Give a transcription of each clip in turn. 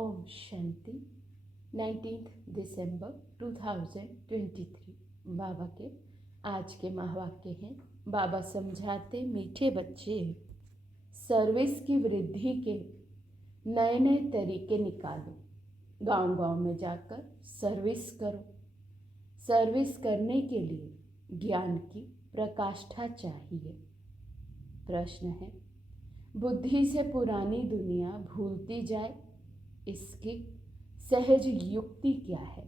ओम शांति। 19 दिसंबर 2023 बाबा के आज के महावाक्य हैं। बाबा समझाते, मीठे बच्चे, सर्विस की वृद्धि के नए नए तरीके निकालो। गांव गांव में जाकर सर्विस करो। सर्विस करने के लिए ज्ञान की प्रकाष्ठा चाहिए। प्रश्न है, बुद्धि से पुरानी दुनिया भूलती जाए, इसकी सहज युक्ति क्या है?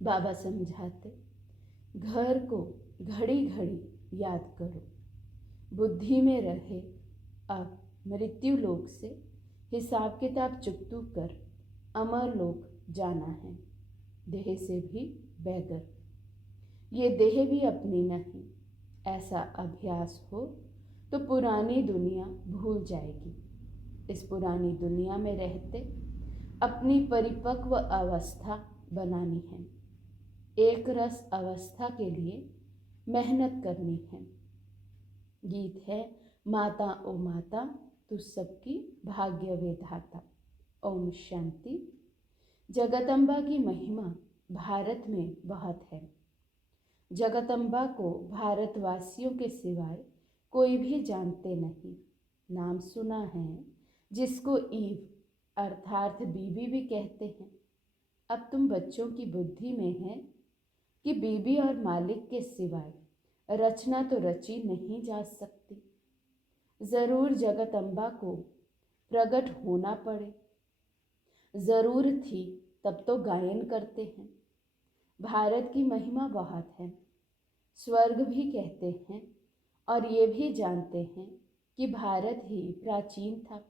बाबा समझाते, घर को घड़ी घड़ी याद करो। बुद्धि में रहे अब मृत्यु लोक से हिसाब किताब चुकतू कर अमर लोक जाना है। देह से भी बैगर, ये देह भी अपनी नहीं। ऐसा अभ्यास हो तो पुरानी दुनिया भूल जाएगी। इस पुरानी दुनिया में रहते अपनी परिपक्व अवस्था बनानी है। एक रस अवस्था के लिए मेहनत करनी है। गीत है, माता ओ माता तू सबकी भाग्य विधाता। ओम शांति। जगदम्बा की महिमा भारत में बहुत है। जगदम्बा को भारतवासियों के सिवाय कोई भी जानते नहीं। नाम सुना है जिसको ईव अर्थात बीबी भी कहते हैं। अब तुम बच्चों की बुद्धि में है कि बीबी और मालिक के सिवाय रचना तो रची नहीं जा सकती। जरूर जगदम्बा को प्रकट होना पड़े। जरूर थी तब तो गायन करते हैं। भारत की महिमा बहुत है। स्वर्ग भी कहते हैं और ये भी जानते हैं कि भारत ही प्राचीन था,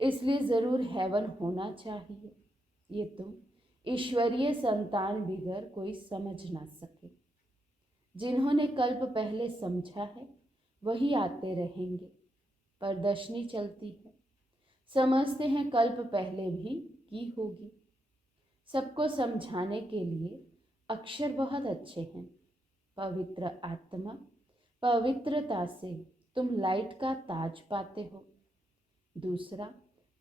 इसलिए ज़रूर हेवन होना चाहिए। ये तुम ईश्वरीय संतान बिगर कोई समझ ना सके। जिन्होंने कल्प पहले समझा है वही आते रहेंगे। प्रदर्शनी चलती है, समझते हैं कल्प पहले भी की होगी। सबको समझाने के लिए अक्षर बहुत अच्छे हैं। पवित्र आत्मा, पवित्रता से तुम लाइट का ताज पाते हो। दूसरा,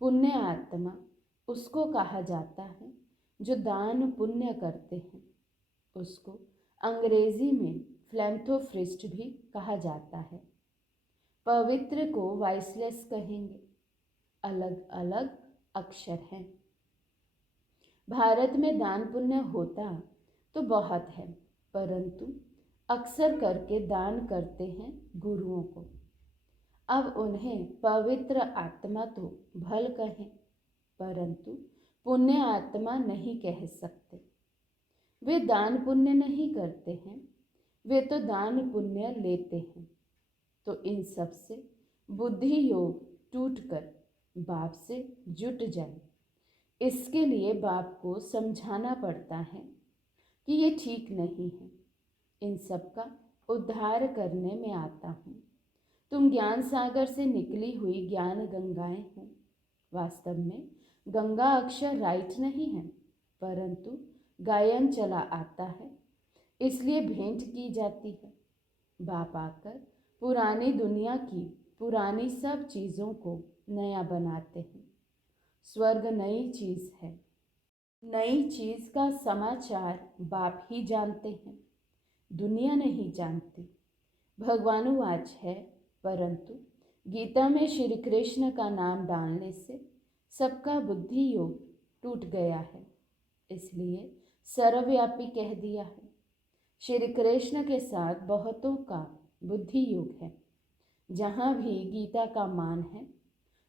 पुण्य आत्मा उसको कहा जाता है जो दान पुण्य करते हैं। उसको अंग्रेजी में फिलैंथ्रोपिस्ट भी कहा जाता है। पवित्र को वाइसलेस कहेंगे। अलग अलग अक्षर हैं। भारत में दान पुण्य होता तो बहुत है, परंतु अक्सर करके दान करते हैं गुरुओं को। अब उन्हें पवित्र आत्मा तो भल कहें, परंतु पुण्य आत्मा नहीं कह सकते। वे दान पुण्य नहीं करते हैं, वे तो दान पुण्य लेते हैं। तो इन सब से बुद्धि योग टूटकर बाप से जुट जाए। इसके लिए बाप को समझाना पड़ता है कि ये ठीक नहीं है। इन सब का उद्धार करने में आता हूँ। तुम ज्ञान सागर से निकली हुई ज्ञान गंगाएं हो। वास्तव में गंगा अक्षर राइट नहीं है, परंतु गायन चला आता है, इसलिए भेंट की जाती है। बाप आकर पुरानी दुनिया की पुरानी सब चीज़ों को नया बनाते हैं। स्वर्ग नई चीज़ है। नई चीज़ का समाचार बाप ही जानते हैं, दुनिया नहीं जानती। भगवानुवाच है, परंतु गीता में श्री कृष्ण का नाम डालने से सबका बुद्धि योग टूट गया है, इसलिए सर्वव्यापी कह दिया है। श्री कृष्ण के साथ बहुतों का बुद्धि योग है। जहाँ भी गीता का मान है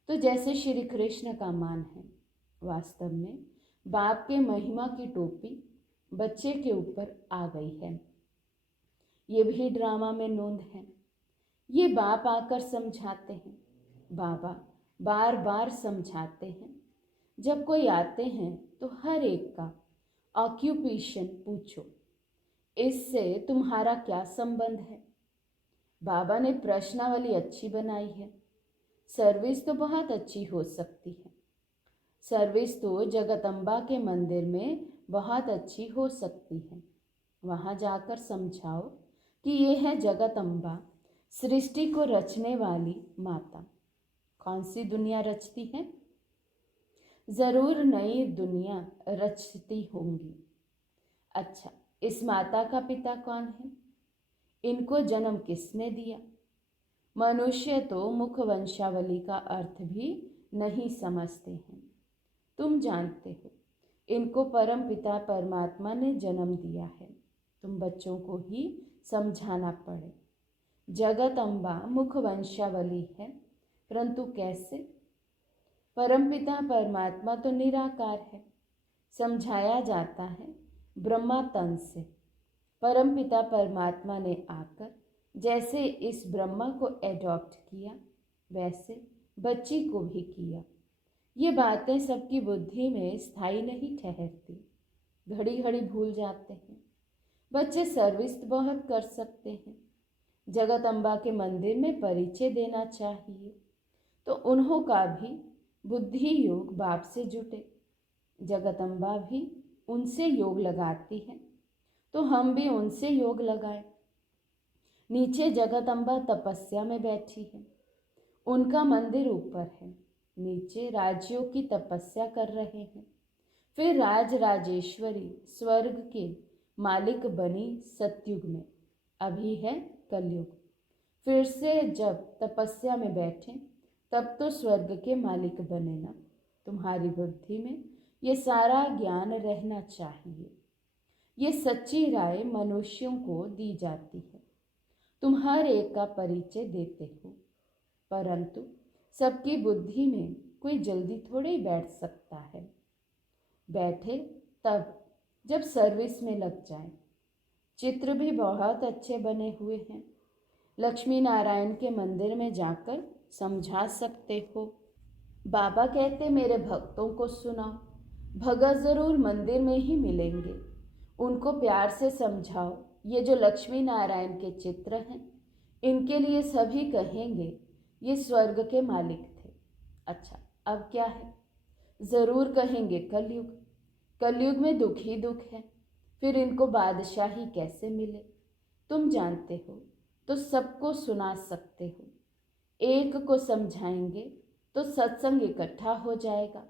तो जैसे श्री कृष्ण का मान है। वास्तव में बाप के महिमा की टोपी बच्चे के ऊपर आ गई है। ये भी ड्रामा में नोंद है। ये बाप आकर समझाते हैं। बाबा बार बार समझाते हैं। जब कोई आते हैं तो हर एक का ऑक्यूपेशन पूछो, इससे तुम्हारा क्या संबंध है। बाबा ने प्रश्नावली अच्छी बनाई है। सर्विस तो बहुत अच्छी हो सकती है। सर्विस तो जगदम्बा के मंदिर में बहुत अच्छी हो सकती है। वहाँ जाकर समझाओ कि ये है जगदम्बा, सृष्टि को रचने वाली माता। कौन सी दुनिया रचती है? जरूर नई दुनिया रचती होंगी। अच्छा, इस माता का पिता कौन है? इनको जन्म किसने दिया? मनुष्य तो मुख वंशावली का अर्थ भी नहीं समझते हैं। तुम जानते हो, इनको परम पिता परमात्मा ने जन्म दिया है। तुम बच्चों को ही समझाना पड़े। जगत अम्बा मुख वंशावली है, परंतु कैसे? परमपिता परमात्मा तो निराकार है। समझाया जाता है ब्रह्मा तन से। परमपिता परमात्मा ने आकर जैसे इस ब्रह्मा को एडॉप्ट किया, वैसे बच्ची को भी किया। ये बातें सबकी बुद्धि में स्थायी नहीं ठहरती, घड़ी घड़ी भूल जाते हैं। बच्चे सर्विस बहुत कर सकते हैं। जगत अम्बा के मंदिर में परिचय देना चाहिए, तो उन्हों का भी बुद्धि योग बाप से जुटे। जगत अम्बा भी उनसे योग लगाती है, तो हम भी उनसे योग लगाए। नीचे जगत अम्बा तपस्या में बैठी है, उनका मंदिर ऊपर है। नीचे राज्यों की तपस्या कर रहे हैं। फिर राज राजेश्वरी स्वर्ग के मालिक बनी सतयुग में। अभी है कलयुग। फिर से जब तपस्या में बैठे तब तो स्वर्ग के मालिक बने ना। तुम्हारी बुद्धि में ये सारा ज्ञान रहना चाहिए। ये सच्ची राय मनुष्यों को दी जाती है। तुम हर एक का परिचय देते हो, परंतु सबकी बुद्धि में कोई जल्दी थोड़े ही बैठ सकता है। बैठे तब जब सर्विस में लग जाए। चित्र भी बहुत अच्छे बने हुए हैं। लक्ष्मी नारायण के मंदिर में जाकर समझा सकते हो। बाबा कहते मेरे भक्तों को सुनाओ। भगत जरूर मंदिर में ही मिलेंगे, उनको प्यार से समझाओ। ये जो लक्ष्मी नारायण के चित्र हैं, इनके लिए सभी कहेंगे ये स्वर्ग के मालिक थे। अच्छा, अब क्या है? जरूर कहेंगे कलयुग। कलयुग में दुख ही दुख है, फिर इनको बादशाही कैसे मिले? तुम जानते हो तो सबको सुना सकते हो। एक को समझाएंगे तो सत्संग इकट्ठा हो जाएगा।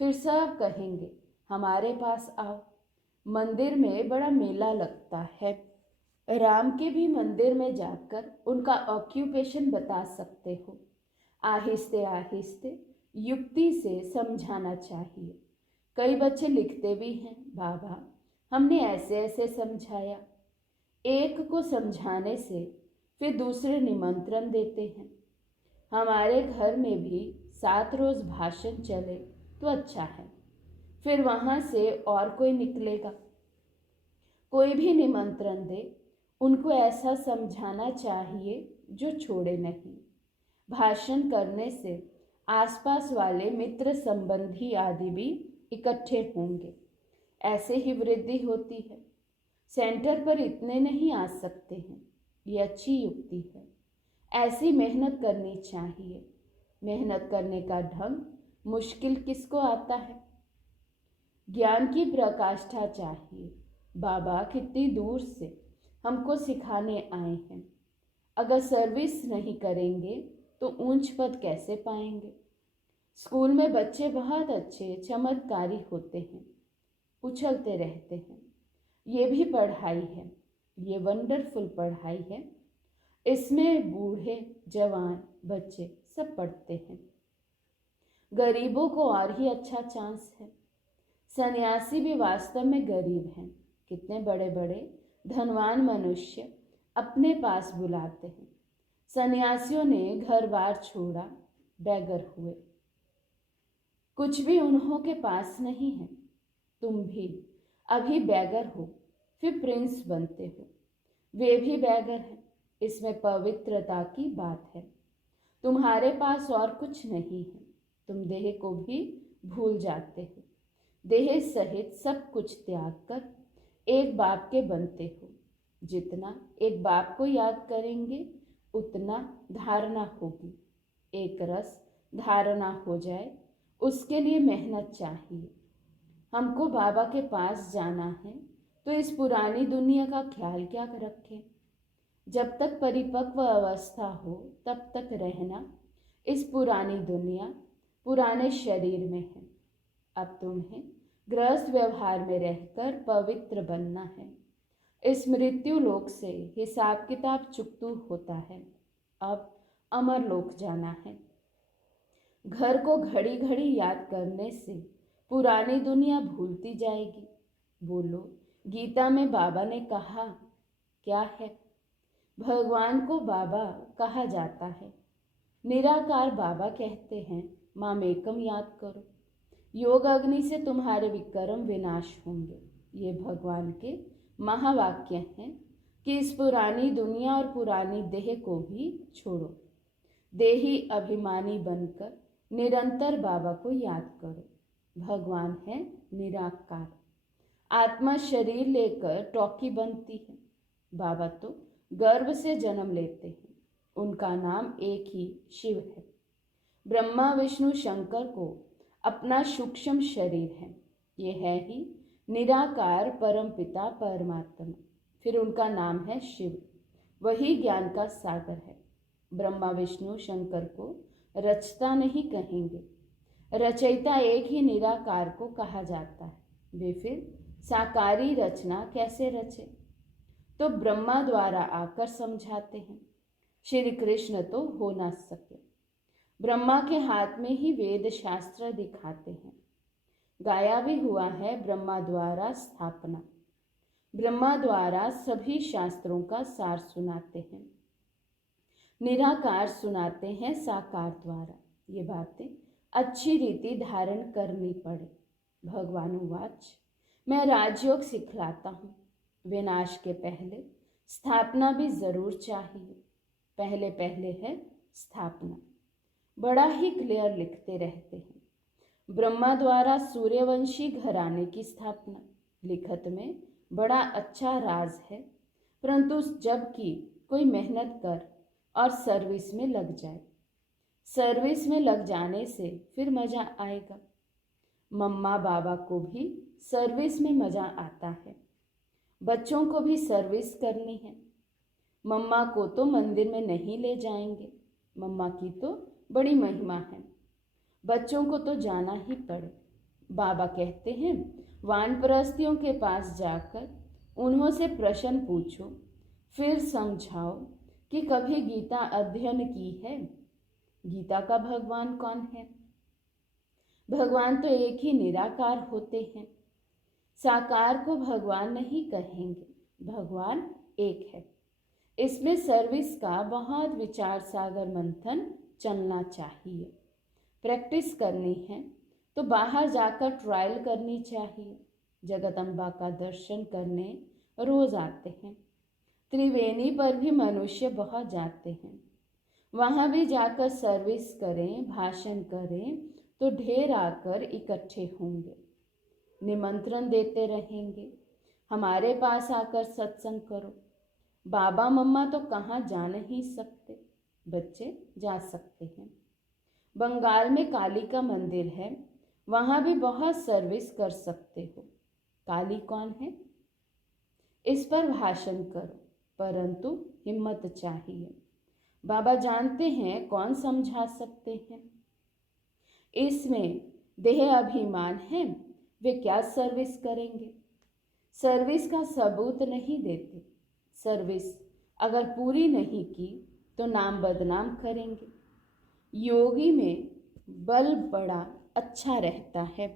फिर सब कहेंगे हमारे पास आओ। मंदिर में बड़ा मेला लगता है। राम के भी मंदिर में जाकर उनका ऑक्यूपेशन बता सकते हो। आहिस्ते आहिस्ते युक्ति से समझाना चाहिए। कई बच्चे लिखते भी हैं, बाबा हमने ऐसे ऐसे समझाया। एक को समझाने से फिर दूसरे निमंत्रण देते हैं। हमारे घर में भी 7 रोज भाषण चले तो अच्छा है। फिर वहाँ से और कोई निकलेगा। कोई भी निमंत्रण दे, उनको ऐसा समझाना चाहिए जो छोड़े नहीं। भाषण करने से आसपास वाले मित्र संबंधी आदि भी इकट्ठे होंगे। ऐसे ही वृद्धि होती है। सेंटर पर इतने नहीं आ सकते हैं, ये अच्छी युक्ति है। ऐसी मेहनत करनी चाहिए। मेहनत करने का ढंग मुश्किल किसको आता है? ज्ञान की प्रकाष्ठा चाहिए। बाबा कितनी दूर से हमको सिखाने आए हैं। अगर सर्विस नहीं करेंगे तो ऊंच पद कैसे पाएंगे? स्कूल में बच्चे बहुत अच्छे चमत्कारी होते हैं, उछलते रहते हैं। ये भी पढ़ाई है, ये वंडरफुल पढ़ाई है। इसमें बूढ़े जवान बच्चे सब पढ़ते हैं। गरीबों को और ही अच्छा चांस है। सन्यासी भी वास्तव में गरीब हैं। कितने बड़े बड़े धनवान मनुष्य अपने पास बुलाते हैं। सन्यासियों ने घर बार छोड़ा, बेगर हुए। कुछ भी उन्हों के पास नहीं है। तुम भी अभी बेगर हो, फिर प्रिंस बनते हो। वे भी बेगर हैं। इसमें पवित्रता की बात है। तुम्हारे पास और कुछ नहीं है। तुम देह को भी भूल जाते हो। देह सहित सब कुछ त्याग कर एक बाप के बनते हो। जितना एक बाप को याद करेंगे उतना धारणा होगी। एक रस धारणा हो जाए, उसके लिए मेहनत चाहिए। हमको बाबा के पास जाना है, तो इस पुरानी दुनिया का ख्याल क्या रखें? जब तक परिपक्व अवस्था हो तब तक रहना इस पुरानी दुनिया पुराने शरीर में है। अब तुम्हें गृहस्थ व्यवहार में रहकर पवित्र बनना है। इस मृत्यु लोक से हिसाब किताब चुकतू होता है। अब अमर लोक जाना है। घर को घड़ी घड़ी याद करने से पुरानी दुनिया भूलती जाएगी। बोलो, गीता में बाबा ने कहा क्या है? भगवान को बाबा कहा जाता है। निराकार बाबा कहते हैं मामेकम याद करो। योग अग्नि से तुम्हारे विक्रम विनाश होंगे। ये भगवान के महावाक्य हैं कि इस पुरानी दुनिया और पुरानी देह को भी छोड़ो। देही अभिमानी बनकर निरंतर बाबा को याद करो। भगवान है निराकार। आत्मा शरीर लेकर टॉकी बनती है। बाबा तो गर्भ से जन्म लेते हैं। उनका नाम एक ही शिव है। ब्रह्मा विष्णु शंकर को अपना सूक्ष्म शरीर है। ये है ही निराकार परमपिता परमात्मा। फिर उनका नाम है शिव। वही ज्ञान का सागर है। ब्रह्मा विष्णु शंकर को रचता नहीं कहेंगे। रचयिता एक ही निराकार को कहा जाता है। वे फिर साकारी रचना कैसे रचे? तो ब्रह्मा द्वारा आकर समझाते हैं। श्री कृष्ण तो हो ना सके। ब्रह्मा के हाथ में ही वेद शास्त्र दिखाते हैं। गाया भी हुआ है ब्रह्मा द्वारा स्थापना। ब्रह्मा द्वारा सभी शास्त्रों का सार सुनाते हैं। निराकार सुनाते हैं साकार द्वारा। ये बातें अच्छी रीति धारण करनी पड़े। भगवान वाच, मैं राजयोग सिखलाता हूँ। विनाश के पहले स्थापना भी जरूर चाहिए। पहले पहले है स्थापना। बड़ा ही क्लियर लिखते रहते हैं। ब्रह्मा द्वारा सूर्यवंशी घराने की स्थापना। लिखत में बड़ा अच्छा राज है, परंतु जबकि कोई मेहनत कर और सर्विस में लग जाए। सर्विस में लग जाने से फिर मज़ा आएगा। मम्मा बाबा को भी सर्विस में मज़ा आता है। बच्चों को भी सर्विस करनी है। मम्मा को तो मंदिर में नहीं ले जाएंगे। मम्मा की तो बड़ी महिमा है। बच्चों को तो जाना ही पड़े। बाबा कहते हैं वानप्रस्थियों के पास जाकर उन्हों से प्रश्न पूछो, फिर समझाओ कि कभी गीता अध्ययन की है। गीता का भगवान कौन है? भगवान तो एक ही निराकार होते हैं। साकार को भगवान नहीं कहेंगे। भगवान एक है। इसमें सर्विस का बहुत विचार सागर मंथन चलना चाहिए। प्रैक्टिस करनी है तो बाहर जाकर ट्रायल करनी चाहिए। जगदम्बा का दर्शन करने रोज आते हैं। त्रिवेणी पर भी मनुष्य बहुत जाते हैं। वहाँ भी जाकर सर्विस करें, भाषण करें तो ढेर आकर इकट्ठे होंगे। निमंत्रण देते रहेंगे, हमारे पास आकर सत्संग करो। बाबा मम्मा तो कहाँ जा नहीं सकते, बच्चे जा सकते हैं। बंगाल में काली का मंदिर है, वहाँ भी बहुत सर्विस कर सकते हो। काली कौन है? इस पर भाषण करो, परंतु हिम्मत चाहिए। बाबा जानते हैं कौन समझा सकते हैं। इसमें देह अभिमान है, वे क्या सर्विस करेंगे? सर्विस का सबूत नहीं देते। सर्विस अगर पूरी नहीं की तो नाम बदनाम करेंगे। योगी में बल बड़ा अच्छा रहता है।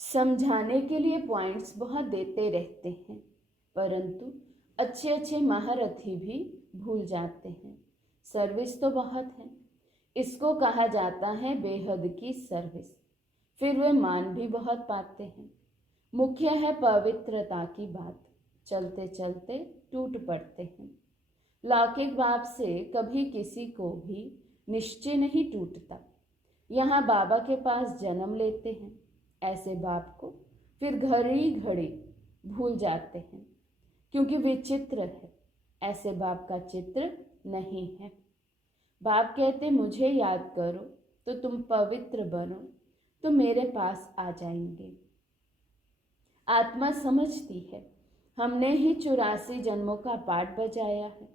समझाने के लिए पॉइंट्स बहुत देते रहते हैं, परंतु अच्छे अच्छे महारथी भी भूल जाते हैं। सर्विस तो बहुत है। इसको कहा जाता है बेहद की सर्विस। फिर वे मान भी बहुत पाते हैं। मुख्य है पवित्रता की बात। चलते चलते टूट पड़ते हैं। लौकिक बाप से कभी किसी को भी निश्चय नहीं टूटता। यहाँ बाबा के पास जन्म लेते हैं। ऐसे बाप को फिर घड़ी घड़ी भूल जाते हैं, क्योंकि विचित्र है। ऐसे बाप का चित्र नहीं है। बाप कहते मुझे याद करो तो तुम पवित्र बनो तो मेरे पास आ जाएंगे। आत्मा समझती है हमने ही 84 जन्मों का पाठ बजाया है।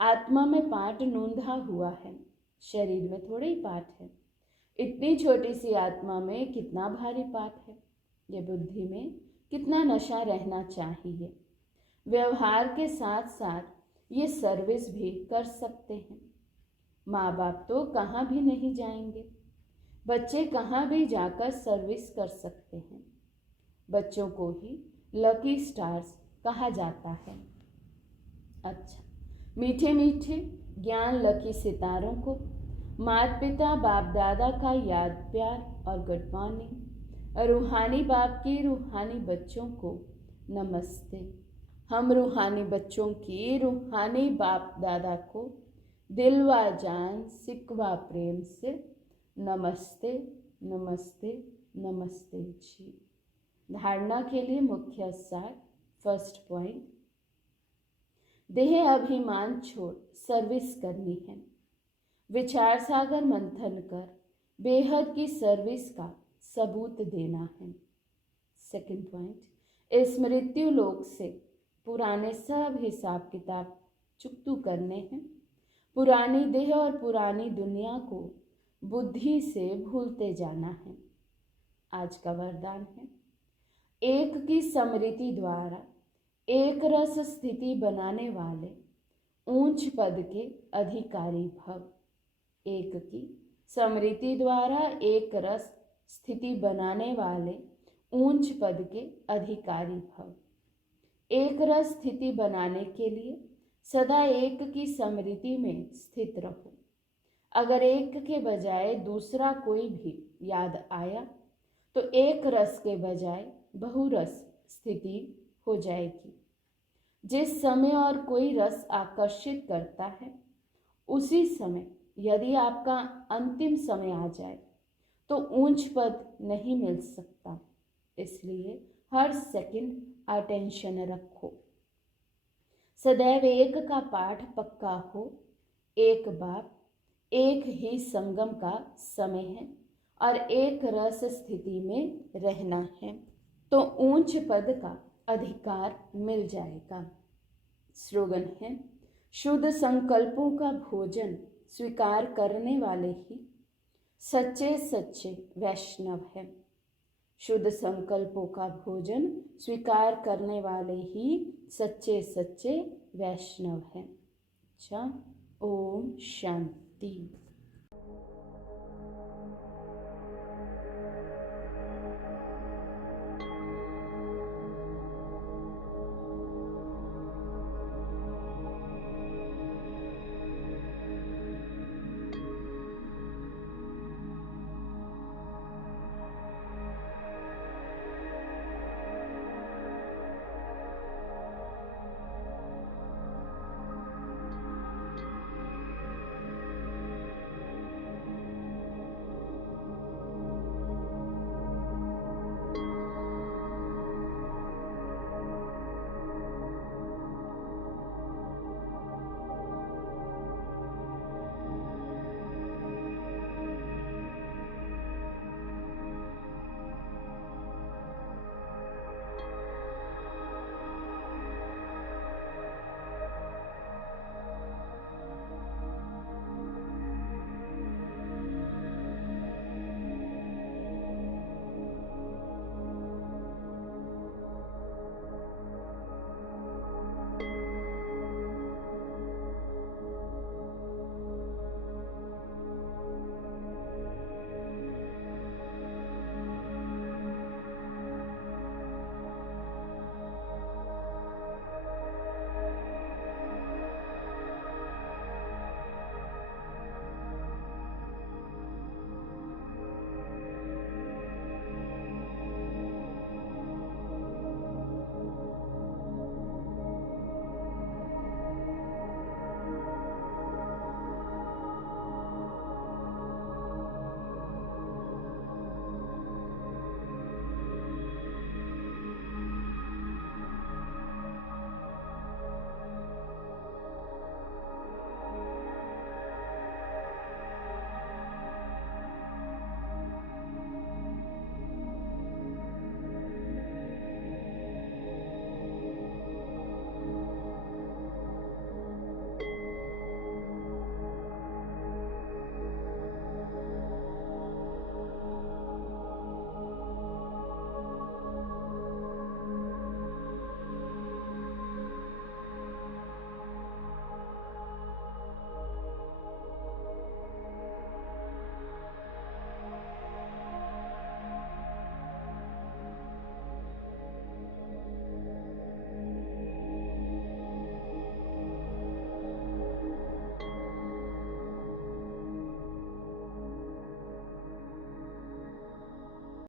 आत्मा में पाठ नूंधा हुआ है, शरीर में थोड़े ही पाठ है। इतनी छोटी सी आत्मा में कितना भारी पाप है। ये बुद्धि में कितना नशा रहना चाहिए। व्यवहार के साथ साथ ये सर्विस भी कर सकते हैं। माँ बाप तो कहाँ भी नहीं जाएंगे, बच्चे कहाँ भी जाकर सर्विस कर सकते हैं। बच्चों को ही लकी स्टार्स कहा जाता है। अच्छा, मीठे मीठे ज्ञान लकी सितारों को माता पिता बाप दादा का याद प्यार और गुड मॉर्निंग। रूहानी बाप की रूहानी बच्चों को नमस्ते। हम रूहानी बच्चों की रूहानी बाप दादा को दिल व जान सिकवा प्रेम से नमस्ते नमस्ते नमस्ते जी। धारणा के लिए मुख्य सार। फर्स्ट पॉइंट, देह अभिमान छोड़ सर्विस करनी है। विचार सागर मंथन कर बेहद की सर्विस का सबूत देना है। सेकंड पॉइंट, इस मृत्यु लोक से पुराने सब हिसाब किताब चुकतू करने हैं। पुरानी देह और पुरानी दुनिया को बुद्धि से भूलते जाना है। आज का वरदान है, एक की स्मृति द्वारा एक रस स्थिति बनाने वाले ऊंच पद के अधिकारी भव। एक की स्मृति द्वारा एक रस स्थिति बनाने वाले ऊंच पद के अधिकारी भव। एक रस स्थिति बनाने के लिए सदा एक की स्मृति में स्थित रहो। अगर एक के बजाय दूसरा कोई भी याद आया तो एक रस के बजाय बहुरस स्थिति हो जाएगी। जिस समय और कोई रस आकर्षित करता है, उसी समय यदि आपका अंतिम समय आ जाए तो ऊंच पद नहीं मिल सकता। इसलिए हर सेकंड अटेंशन रखो। सदैव एक का पाठ पक्का हो। एक बाप एक ही संगम का समय है और एक रस स्थिति में रहना है तो ऊंच पद का अधिकार मिल जाएगा। स्लोगन है, शुद्ध संकल्पों का भोजन स्वीकार करने वाले ही सच्चे सच्चे वैष्णव है। शुद्ध संकल्पों का भोजन स्वीकार करने वाले ही सच्चे सच्चे वैष्णव हैं। अच्छा, ओम शांति।